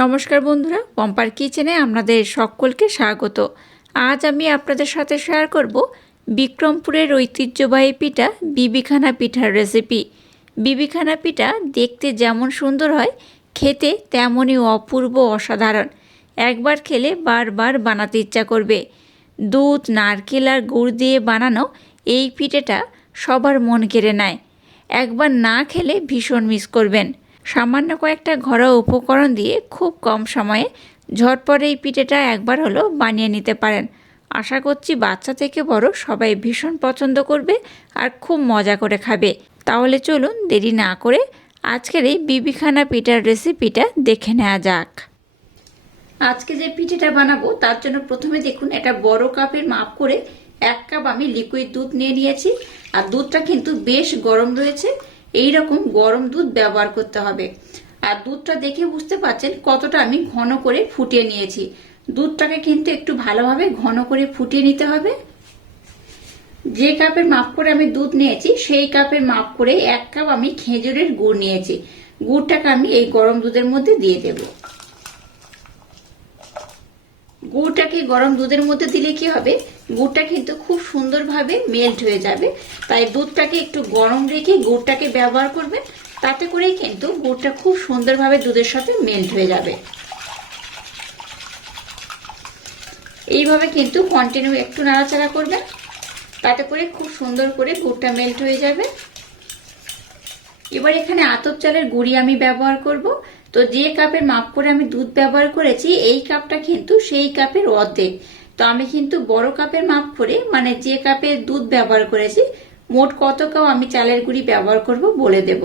নমস্কার বন্ধুরা, পম্পার কিচেনে আপনাদের সকলকে স্বাগত। আজ আমি আপনাদের সাথে শেয়ার করব বিক্রমপুরের ঐতিহ্যবাহী পিঠা বিবিখানা পিঠার রেসিপি। বিবিখানা পিঠা দেখতে যেমন সুন্দর হয়, খেতে তেমনই অপূর্ব অসাধারণ। একবার খেলে বারবার বানাতে ইচ্ছা করবে। দুধ, নারকেল আর গুড় দিয়ে বানানো এই পিঠেটা সবার মন কেড়ে নেয়। একবার না খেলে ভীষণ মিস করবেন। সামান্য কয়েকটা ঘরোয়া উপকরণ দিয়ে খুব কম সময়ে ঝটপট এই পিঠেটা একবার হলো বানিয়ে নিতে পারেন। আশা করছি বাচ্চা থেকে বড় সবাই ভীষণ পছন্দ করবে আর খুব মজা করে খাবে। তাহলে চলুন দেরি না করে আজকের এই বিবিখানা পিঠার রেসিপিটা দেখে নেওয়া যাক। আজকে যে পিঠেটা বানাবো তার জন্য প্রথমে দেখুন, এটা বড় কাপের মাপ করে 1 কাপ আমি লিকুইড দুধ নিয়ে নিয়েছি। আর দুধটা কিন্তু বেশ গরম রয়েছে। এই রকম গরম দুধ ব্যবহার করতে হবে। আর দুধটা দেখে বুঝতে পারছেন কতটা আমি ঘন করে ফুটিয়ে নিয়েছি। দুধটাকে কিন্তু একটু ভালোভাবে ঘন করে ফুটিয়ে নিতে হবে। যে কাপের মাপ করে আমি দুধ নিয়েছি সেই কাপের মাপ করে 1 কাপ আমি খেজুরের গুড় নিয়েছি। গুড়টাকে আমি এই গরম দুধের মধ্যে দিয়ে দেব। গুড়টাকে গরম দুধের মধ্যে দিলে কি হবে, গুড়টা কিন্তু খুব সুন্দরভাবে মেল্ট হয়ে যাবে। তাই দুধটাকে একটু গরম রেখে গুড়টাকে ব্যবহার করবেন, তাতে করেই কিন্তু গুড়টা খুব সুন্দরভাবে দুধের সাথে মেল্ট হয়ে যাবে। এইভাবে কিন্তু কন্টিনিউ একটু নাড়াচাড়া করবেন, তাতে করে খুব সুন্দর করে গুড়টা মেল্ট হয়ে যাবে। এবার এখানে আতপ চালের গুঁড়ি আমি ব্যবহার করব। তো যে কাপের মাপ করে আমি দুধ ব্যবহার করেছি এই কাপটা কিন্তু সেই কাপের অর্ধেক। তো আমি কিন্তু বড় কাপের মাপ করে, মানে যে কাপে দুধ ব্যবহার করেছি, মোট কত কাপ আমি চালের গুঁড়ি ব্যবহার করব বলে দেব।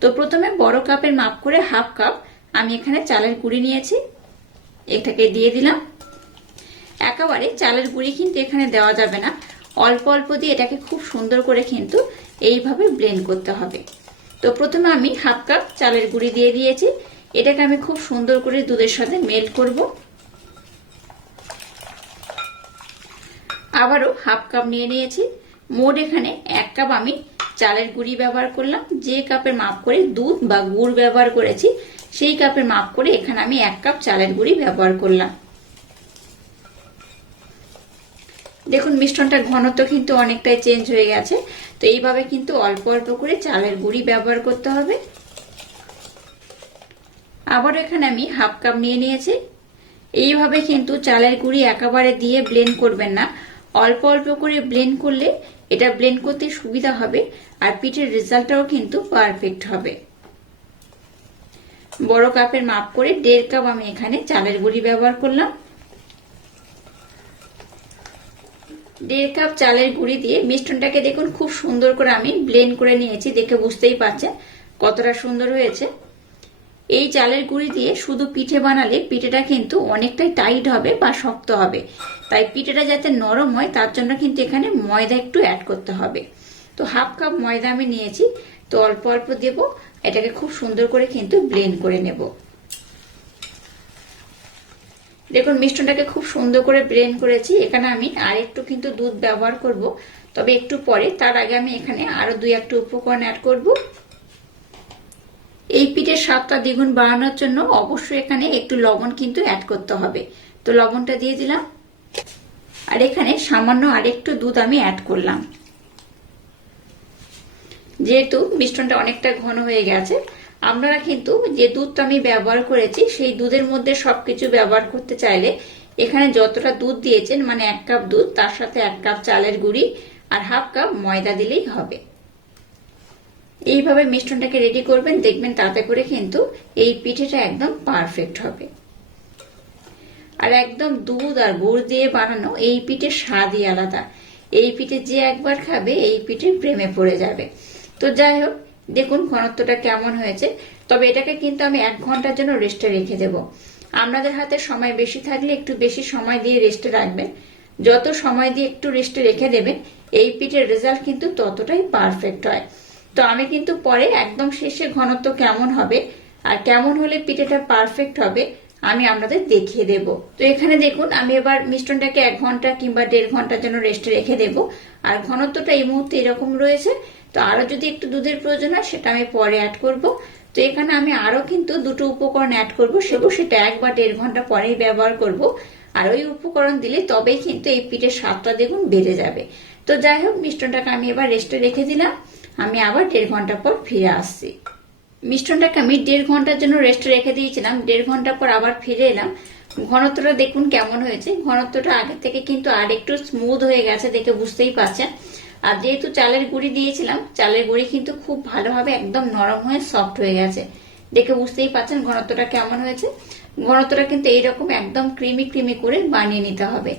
তো প্রথমে বড় কাপের মাপ করে 1/2 কাপ আমি এখানে চালের গুঁড়ি নিয়েছি, এটাকে দিয়ে দিলাম। একেবারে চালের গুঁড়ি কিন্তু এখানে দেওয়া যাবে না, অল্প অল্প দিয়ে এটাকে খুব সুন্দর করে কিন্তু এইভাবে ব্লেন্ড করতে হবে। তো প্রথমে আমি 1/2 কাপ চালের গুঁড়ি দিয়ে দিয়েছি। এটাকে আমি খুব সুন্দর করে দুধের সাথে মেল্ট করব। আবারও 1/2 কাপ নিয়ে নিয়েছি। মোট এখানে 1 কাপ আমি চালের গুঁড়ি ব্যবহার করলাম। যে কাপের মাপ করে দুধ বা গুড় ব্যবহার করেছি সেই কাপের মাপ করে এখানে আমি 1 কাপ চালের গুঁড়ি ব্যবহার করলাম। দেখুন মিশ্রণটার ঘনত্ব কিন্তু অনেকটাই চেঞ্জ হয়ে গেছে। তো এইভাবে কিন্তু অল্প অল্প করে চালের গুঁড়ি ব্যবহার করতে হবে। আবার এখানে আমি 1/2 কাপ নিয়ে নিয়েছি। এইভাবে কিন্তু চালের গুঁড়ি একেবারে দিয়ে ব্লেন্ড করবেন না, অল্প অল্প করে ব্লেন্ড করলে এটা ব্লেন্ড করতে সুবিধা হবে আর পিঠের রেজাল্টটাও কিন্তু পারফেক্ট হবে। বড় কাপের মাপ করে 1.5 কাপ আমি এখানে চালের গুঁড়ি ব্যবহার করলাম। 1.5 কাপ চালের গুঁড়ি দিয়ে মিশ্রণটাকে দেখুন খুব সুন্দর করে আমি ব্লেন্ড করে নিয়েছি। দেখে বুঝতেই পারছেন কতটা সুন্দর হয়েছে। এই চালের গুঁড়ি দিয়ে শুধু পিঠে বানালে পিঠেটা কিন্তু অনেকটাই টাইট হবে বা শক্ত হবে। তাই পিঠেটা যাতে নরম হয় তার জন্য কিন্তু এখানে ময়দা একটু অ্যাড করতে হবে। তো 1/2 কাপ ময়দা আমি নিয়েছি। তো অল্প অল্প দেব, এটাকে খুব সুন্দর করে কিন্তু ব্লেন্ড করে নেব। দেখুন মিশ্রণটাকে খুব সুন্দর করে ব্লেন্ড করেছি। এখানে আমি আর একটু কিন্তু দুধ ব্যবহার করব, তবে একটু পরে। তার আগে আমি এখানে আরো 2-1টা উপকরণ অ্যাড করব। এই পিঠের স্বাদটা দ্বিগুণ বাড়ানোর জন্য অবশ্যই এখানে একটু লবণ কিন্তু অ্যাড করতে হবে। তো লবণটা দিয়ে দিলাম। আর এখানে সামান্য আরেকটু দুধ আমি অ্যাড করলাম। যেহেতু মিশ্রণটা অনেকটা ঘন হয়ে গেছে, আপনারা কিন্তু যে দুধটা আমি ব্যবহার করেছি সেই দুধের মধ্যে সবকিছু ব্যবহার করতে চাইলে এখানে যতটা দুধ দিয়েছেন, মানে 1 কাপ দুধ, তার সাথে 1 কাপ চালের গুঁড়ি আর 1/2 কাপ ময়দা দিলেই হবে। এইভাবে মিশ্রণটাকে রেডি করবেন, দেখবেন তাতে করে কিন্তু এই পিঠেটা একদম পারফেক্ট হবে। আর একদম দুধ আর গুড় দিয়ে বানানো এই পিঠের স্বাদই আলাদা। এই পিঠে যে একবার খাবে এই পিঠের প্রেমে পড়ে যাবে। তো যাই হোক, দেখুন ঘনত্বটা কেমন হয়েছে। তবে এটাকে কিন্তু আমি 1 ঘন্টার জন্য রেস্টে রেখে দেব। আপনাদের হাতে সময় বেশি থাকলে একটু বেশি সময় দিয়ে রেস্টে রাখবেন। যত সময় দিয়ে একটু রেস্টে রেখে দেবেন এই পিঠের রেজাল্ট কিন্তু ততটাই পারফেক্ট হয়। তো আমি কিন্তু পরে একদম শেষে ঘনত্ব কেমন হবে আর কেমন হলে পিঠেটা পারফেক্ট হবে আমি আপনাদের দেখিয়ে দেব। তো এখানে দেখুন আমি এবার মিশ্রণটাকে 1 ঘন্টা কিংবা 1.5 ঘন্টার জন্য রেস্টে রেখে দেব। আর ঘনত্বটা এই মুহূর্তে এরকম রয়েছে। তো আরো যদি একটু দুধের প্রয়োজন হয় সেটা আমি পরে অ্যাড করব। তো এখানে আমি আরো কিন্তু দুটো উপকরণ অ্যাড করবো, সেটা 1 বা 1.5 ঘন্টা পরেই ব্যবহার করব। আর ওই উপকরণ দিলে তবেই কিন্তু এই পিঠের স্বাদটা দেখুন বেড়ে যাবে। তো যাই হোক, মিশ্রণটাকে আমি এবার রেস্টে রেখে দিলাম। আমি আবার 1.5 ঘন্টা পর ফিরে আসছি। মিশ্রণটাকে আমি 1.5 ঘন্টার জন্য রেস্টে রেখে দিয়েছিলাম। 1.5 ঘন্টা পর আবার ফিরে এলাম। ঘনত্বটা দেখুন কেমন হয়েছে। ঘনত্বটা আগে থেকে কিন্তু আর একটু স্মুথ হয়ে গেছে, দেখে বুঝতেই পারছেন। আর যেহেতু চালের গুঁড়ি দিয়েছিলাম, চালের গুঁড়ি কিন্তু খুব ভালোভাবে একদম নরম হয়ে সফট হয়ে গেছে, দেখে বুঝতেই পারছেন ঘনত্বটা কেমন হয়েছে। ঘনত্বটা কিন্তু এইরকম একদম ক্রিমি ক্রিমি করে বানিয়ে নিতে হবে।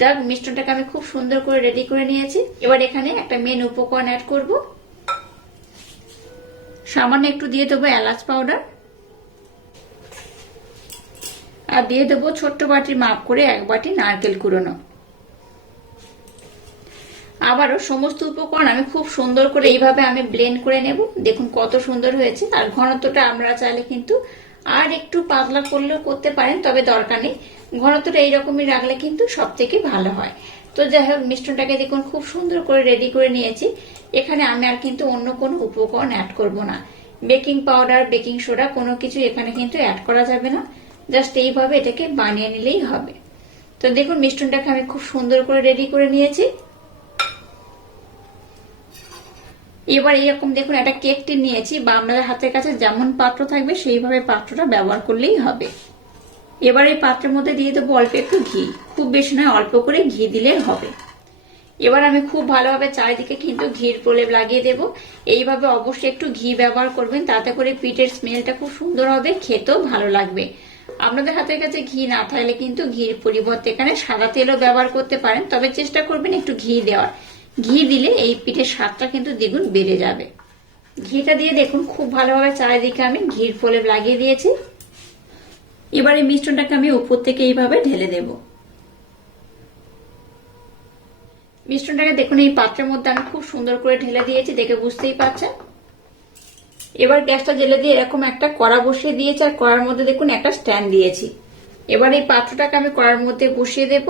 যাক, মিশ্রণটাকে আমি খুব সুন্দর করে রেডি করে নিয়েছি। এবার এখানে একটা মেন উপকরণ অ্যাড করব। সামান্য একটু দিয়ে দেবো এলাচ পাউডার, আর দিয়ে দেবো ছোট্ট বাটির মাপ করে 1 বাটি নারকেল কুড়োনো। আবারও সমস্ত উপকরণ আমি খুব সুন্দর করে এইভাবে আমি ব্লেন্ড করে নেব। দেখুন কত সুন্দর হয়েছে। আর ঘনত্বটা আপনারা চাইলে কিন্তু আর একটু পাতলা করলেও করতে পারেন, তবে দরকার নেই। ঘনত্বটা এইরকমই রাখলে কিন্তু সব থেকে ভালো হয়। তো যাই হোক, মিশ্রণটাকে দেখুন খুব সুন্দর করে রেডি করে নিয়েছি। এখানে আমি আর কিন্তু অন্য কোনো উপকরণ অ্যাড করব না। বেকিং পাউডার, বেকিং সোডা কোনো কিছু এখানে কিন্তু অ্যাড করা যাবে না। জাস্ট এইভাবে এটাকে বানিয়ে নিলেই হবে। তো দেখুন মিশ্রণটাকে আমি খুব সুন্দর করে রেডি করে নিয়েছি। এবার এরকম দেখুন একটা কেক টিন নিয়েছি, বা আপনাদের হাতের কাছে যেমন পাত্র থাকবে সেইভাবে পাত্রটা ব্যবহার করলেই হবে। এবার এই পাত্রের মধ্যে দিয়ে দেবো অল্প একটু ঘি, খুব বেশি নয়, অল্প করে ঘি দিলে হবে। এবার আমি খুব ভালোভাবে চারিদিকে কিন্তু ঘির প্রলেপ লাগিয়ে দেব। এইভাবে অবশ্যই একটু ঘি ব্যবহার করবেন, তাতে করে পিঠের স্মেলটা খুব সুন্দর হবে, খেতেও ভালো লাগবে। আপনাদের হাতের কাছে ঘি না থাকলে কিন্তু ঘির পরিবর্তে এখানে সাদা তেলও ব্যবহার করতে পারেন, তবে চেষ্টা করবেন একটু ঘি দেওয়ার। ঘি দিলে এই পিঠের স্বাদটা কিন্তু দ্বিগুণ বেড়ে যাবে। ঘিটা দিয়ে দেখুন খুব ভালোভাবে চারিদিকে আমি ঘির প্রলেপ লাগিয়ে দিয়েছি। এবার এই মিশ্রণটাকে আমি উপর থেকে এইভাবে ঢেলে দেব। মিশ্রণটাকে দেখুন এই পাত্রের মধ্যে আমি খুব সুন্দর করে ঢেলে দিয়েছি, দেখে বুঝতেই পারছেন। এবার গ্যাসটা জ্বেলে দিয়ে এরকম একটা কড়া বসিয়ে দিয়েছি, আর কড়ার মধ্যে দেখুন একটা স্ট্যান্ড দিয়েছি। এবার এই পাত্রটাকে আমি কড়ার মধ্যে বসিয়ে দেব।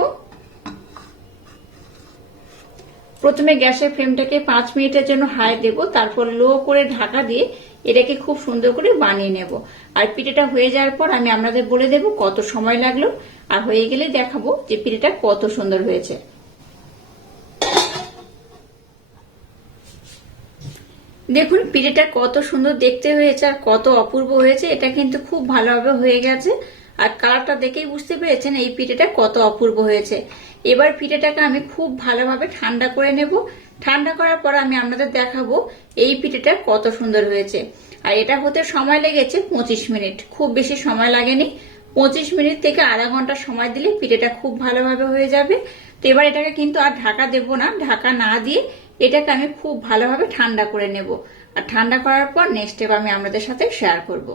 প্রথমে গ্যাসের ফ্লেমটাকে 5 মিনিটের জন্য হাই দেব, তারপর লো করে ঢাকা দিয়ে এটাকে খুব সুন্দর করে বানিয়ে নেব। আর পিঠেটা হয়ে যাওয়ার পর আমি আপনাদের বলে দেব কত সময় লাগলো, আর হয়ে গেলে দেখাবো যে পিঠেটা কত সুন্দর হয়েছে। দেখুন পিঠেটা কত সুন্দর দেখতে হয়েছে আর কত অপূর্ব হয়েছে। এটা কিন্তু খুব ভালোভাবে হয়ে গেছে, আর কালারটা দেখেই বুঝতে পেরেছেন এই পিঠেটা কত অপূর্ব হয়েছে। এবার পিঠেটাকে আমি খুব ভালোভাবে ঠান্ডা করে নেব। ঠান্ডা করার পর আমি আপনাদের দেখাবো এই পিঠেটা কত সুন্দর হয়েছে। আর এটা হতে সময় লেগেছে 25 মিনিট, খুব বেশি সময় লাগেনি। 25 মিনিট থেকে আধা ঘন্টা সময় দিলে পিঠেটা খুব ভালোভাবে হয়ে যাবে। তো এবার এটাকে কিন্তু আর ঢাকা দেব না, ঢাকা না দিয়ে এটাকে আমি খুব ভালোভাবে ঠান্ডা করে নেব। আর ঠান্ডা করার পর নেক্সট স্টেপ আমি আপনাদের সাথে শেয়ার করব।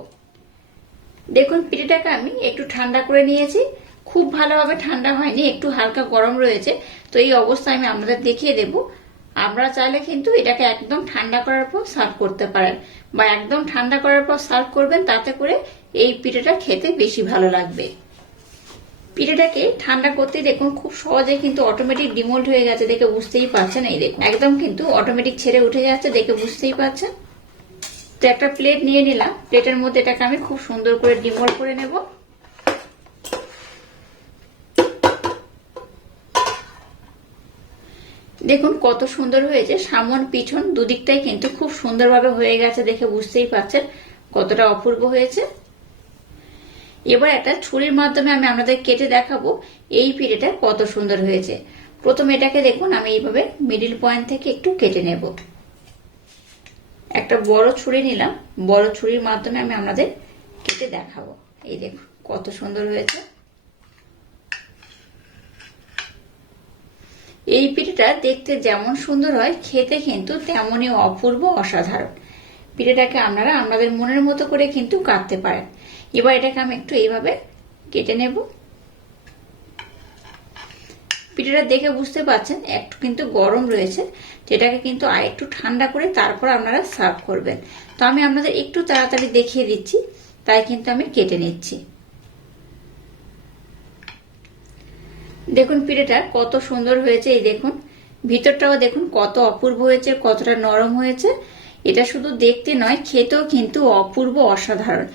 দেখুন পিঠেটাকে আমি একটু ঠান্ডা করে নিয়েছি, খুব ভালোভাবে ঠান্ডা হয়নি, একটু হালকা গরম রয়েছে। তো এই অবস্থায় আমি আপনাদের দেখিয়ে দেব। আপনারা চাইলে কিন্তু এটাকে একদম ঠান্ডা করার পর সার্ভ করতে পারেন, বা একদম ঠান্ডা করার পর সার্ভ করবেন, তাতে করে এই পিঠেটা খেতে বেশি ভালো লাগবে। পিঠেটাকে ঠান্ডা করতে দেখুন খুব সহজে কিন্তু অটোমেটিক ডিমোল্ড হয়ে গেছে, দেখে বুঝতেই পারছেন। এই দেখুন একদম কিন্তু অটোমেটিক ছেড়ে উঠে যাচ্ছে, দেখে বুঝতেই পারছেন। তো একটা প্লেট নিয়ে নিলাম, প্লেটের মধ্যে এটাকে আমি খুব সুন্দর করে ডিমোল্ড করে নেব। দেখুন কত সুন্দর হয়েছে, সামন পিছন দুদিকটাই কিন্তু খুব সুন্দরভাবে হয়ে গেছে, দেখে বুঝতেই পারছেন কতটা অপূর্ব হয়েছে। এবার একটা ছুরির মাধ্যমে আমি আপনাদের কেটে দেখাবো এই পিঠেটা কত সুন্দর হয়েছে। প্রথমে এটাকে দেখুন আমি এইভাবে মিডিল পয়েন্ট থেকে একটু কেটে নেব। একটা বড় ছুরি নিলাম, বড় ছুরির মাধ্যমে আমি আপনাদের কেটে দেখাবো। এই দেখুন কত সুন্দর হয়েছে। এই পিঠেটা দেখতে যেমন সুন্দর হয়, খেতে কিন্তু তেমনই অপূর্ব, অসাধারণ। পিঠেটাকে আপনারা আপনাদের মনের মতো করে কিন্তু কাটতে পারেন। এবার এটাকে আমি একটু এইভাবে কেটে নেব। পিঠেটা দেখে বুঝতে পারছেন একটু কিন্তু গরম রয়েছে, যেটাকে কিন্তু আর একটু ঠান্ডা করে তারপর আপনারা সার্ভ করবেন। তো আমি আপনাদের একটু তাড়াতাড়ি দেখিয়ে দিচ্ছি, তাই কিন্তু আমি কেটে নিচ্ছি। দেখুন পিঠেটা কত সুন্দর হয়েছে। এই দেখুন ভিতরটাও দেখুন কত অপূর্ব হয়েছে, কতটা নরম হয়েছে। এটা শুধু দেখতে নয়, খেতেও কিন্তু অপূর্ব অসাধারণ।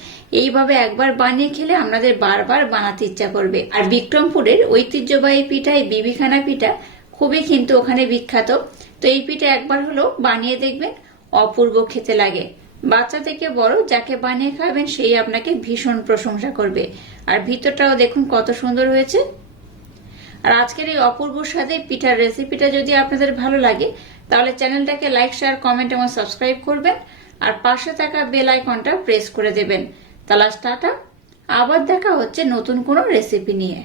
এইভাবে একবার বানিয়ে খেলে আপনাদের বারবার বানাতে ইচ্ছা করবে। আর বিক্রমপুরের ঐতিহ্যবাহী পিঠা এই বিবিখানা পিঠা খুবই কিন্তু ওখানে বিখ্যাত। তো এই পিঠা একবার হলেও বানিয়ে দেখবেন, অপূর্ব খেতে লাগে। বাচ্চা থেকে বড় যাকে বানিয়ে খাবেন সেই আপনাকে ভীষণ প্রশংসা করবে। আর ভিতরটাও দেখুন কত সুন্দর হয়েছে। আর আজকের এই অপূর্ব স্বাদে পিঠার রেসিপিটা যদি আপনাদের ভালো লাগে তাহলে চ্যানেলটাকে লাইক, শেয়ার, কমেন্ট এবং সাবস্ক্রাইব করবেন। আর পাশে থাকা বেল আইকনটা প্রেস করে দেবেন। তাহলে টাটা, আবার দেখা হচ্ছে নতুন কোনো রেসিপি নিয়ে।